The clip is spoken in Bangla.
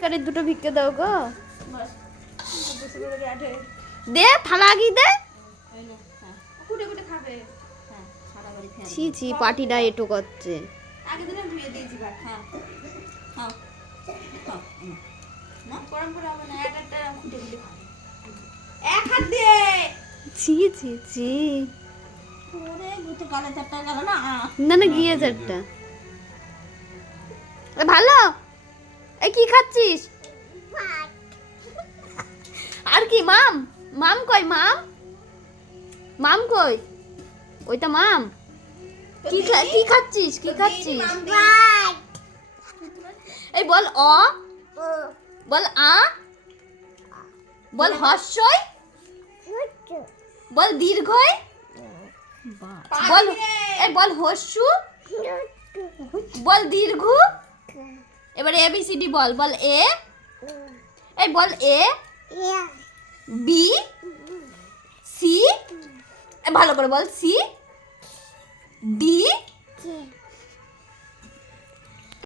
কারের দুটো ভিক্ষে দাও গো। দে থালা আগিয়ে দে। ছি ছি পাটিটা এটো করছে। ছি ছি ছি না না গিয়ে চারটা ভালো। এই কি খাচ্ছিস? আর কি মাম? মাম কই মাম? মাম কই? ওইটা মাম। কি খাচ্ছিস? কি খাচ্ছিস? এই বল অ, বল আ, বল হর্ষই, বল দীর্ঘই, বল এই বল হর্ষু, বল দীর্ঘ। এবারে এবিসিডি বল। বল এ, এই বল এ বি সি, ভালো করে বল সি ডি